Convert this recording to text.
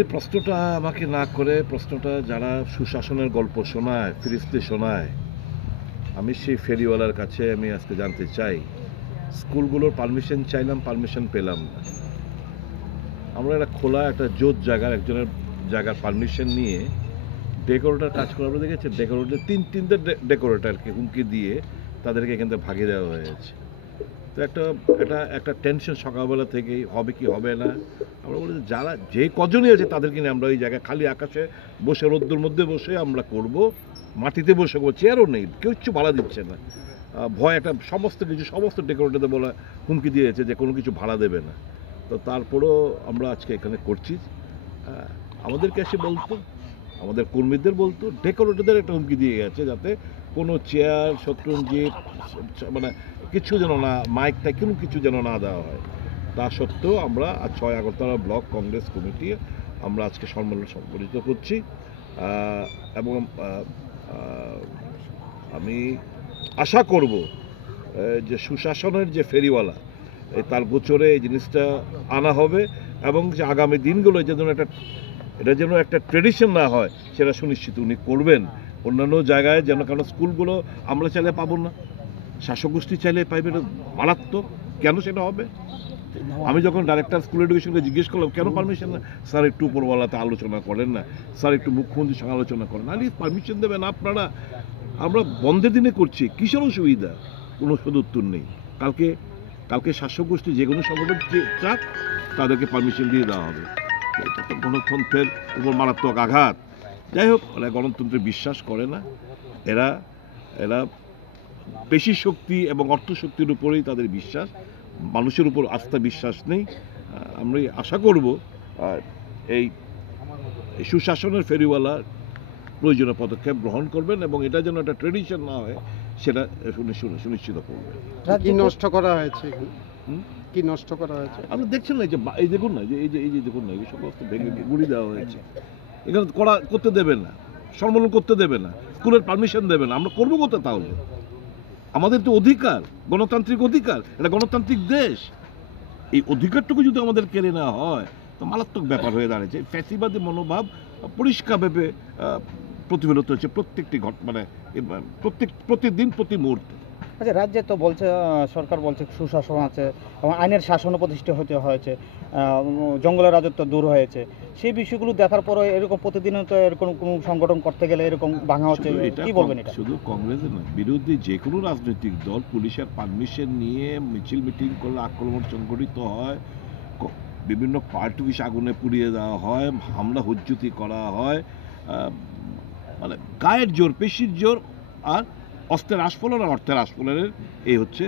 এই প্রশ্নটা আমাকে না করে প্রশ্নটা যারা সুশাসনের গল্প শোনায়, ফিরিস্তি শোনায়, আমি সেই ফেরিওয়ালার কাছে আমি আজকে জানতে চাই, স্কুলগুলোর পারমিশন চাইলাম, পারমিশন পেলাম না। আমরা একটা খোলা একটা জোত জায়গার একজনের জায়গার পারমিশন নিয়ে ডেকোরেটর কাজ করে আমরা দেখেছি, ডেকোরেটর তিনটে ডেকোরেটরকে হুমকি দিয়ে তাদেরকে এখান থেকে ভাগিয়ে দেওয়া হয়েছে। তো একটা টেনশন সকালবেলা থেকেই, হবে কি হবে না। আমরা বলি যারা যে কজনই আছে তাদেরকে নিয়ে আমরা ওই জায়গায় খালি আকাশে বসে রোদ্দুর মধ্যে বসে আমরা করব, মাটিতে বসে করবো, চেয়ারও নেই, কেউ কিচ্ছু ভাড়া দিচ্ছে না। ভয় একটা সমস্ত ডেকোরেটরদের বলা হুমকি দিয়েছে যে কোনো কিছু ভাড়া দেবে না। তো তারপরেও আমরা আজকে এখানে করছি। আমাদেরকে এসে বলতো, আমাদের কর্মীদের বলতো, ডেকোরেটরদের একটা হুমকি দিয়ে গেছে যাতে কোনো চেয়ার, শত্রুঞ্জিত মানে কিছু যেন না, মাইকটা কোনো কিছু যেন না দেওয়া হয়। তা সত্ত্বেও আমরা আজ 6 আগরতলা ব্লক কংগ্রেস কমিটি আমরা আজকে সম্মেলন সংগঠিত করছি। এবং আমি আশা করব যে সুশাসনের যে ফেরিওয়ালা তার গোচরে এই জিনিসটা আনা হবে এবং যে আগামী দিনগুলো এটা যেন একটা ট্রেডিশন না হয় সেটা সুনিশ্চিত উনি করবেন। অন্যান্য জায়গায় যেন, কারণ স্কুলগুলো আমরা চাইলে পাবো না, শাসক গোষ্ঠী চাইলে পাইবে, এটা মারাত্মক। কেন সেটা হবে? আমি যখন ডাইরেক্টর স্কুল এডুকেশনকে জিজ্ঞেস করলাম কেন পারমিশন না, স্যার একটু উপরওয়ালাতে আলোচনা করেন না, স্যার একটু মুখ্যমন্ত্রীর সঙ্গে আলোচনা করেন। আরে পারমিশন দেবেন আপনারা, আমরা বন্ধের দিনে করছি, কিসের অসুবিধা? কোনো সদুত্তর নেই। কালকে শাসক গোষ্ঠী যে কোনো সংগঠন চাক তাদেরকে পারমিশন দিয়ে দেওয়া হবে। এটা তো গণতন্ত্রের উপর মারাত্মক আঘাত। যাই হোক, ওরা গণতন্ত্রে বিশ্বাস করে না, এরা এরা পেশি শক্তি এবং অর্থশক্তির উপরেই তাদের বিশ্বাস, মানুষের উপর আস্থা বিশ্বাস নেই। আমরা আশা করব এই সুশাসনের ফেরিওয়ালা প্রয়োজনীয় পদক্ষেপ গ্রহণ করবেন এবং এটা যেন একটা ট্রেডিশন না হয় সেটা সুনিশ্চিত করবেন। কি নষ্ট করা হয়েছে, কি নষ্ট করা হয়েছে? আপনি দেখছেন না, এই দেখুন না, এই যে দেখুন না, এই সমস্ত ভেঙে গুড়ি দেওয়া হয়েছে। এখানে করতে দেবে না, সম্মেলন করতে দেবে না, স্কুলের পারমিশন দেবে না। আমরা করবো কোথায় তাহলে? আমাদের তো অধিকার, গণতান্ত্রিক অধিকার, এটা গণতান্ত্রিক দেশ। এই অধিকারটুকু যদি আমাদের কেড়ে নেওয়া হয় তো মারাত্মক ব্যাপার হয়ে দাঁড়িয়েছে। ফ্যাসিবাদী মনোভাব পরিষ্কারভাবে প্রতিফলিত হচ্ছে প্রত্যেকটি প্রতিদিন, প্রতি মুহূর্তে। আচ্ছা, রাজ্যে তো বলছে, সরকার বলছে সুশাসন আছে এবং আইনের শাসনও প্রতিষ্ঠিত হতে হয়েছে, জঙ্গলের রাজত্ব দূর হয়েছে। সেই বিষয়গুলো দেখার পরে এরকম প্রতিদিনও তো এরকম কোনো সংগঠন করতে গেলে এরকম ভাঙা হচ্ছে, কি বলবেন? এটা শুধু কংগ্রেসের নয়, বিরোধী যে কোনো রাজনৈতিক দল পুলিশের পারমিশন নিয়ে মিছিল মিটিং করলে আক্রমণ সংগঠিত হয়, বিভিন্ন পার্টি অফিস আগুনে পুড়িয়ে দেওয়া হয়, হামলা হুজ্জুতি করা হয়, মানে গায়ের জোর, পেশির জোর আর অস্ত্রের আস্ফলন আর অর্থের আস্ফলনের এই হচ্ছে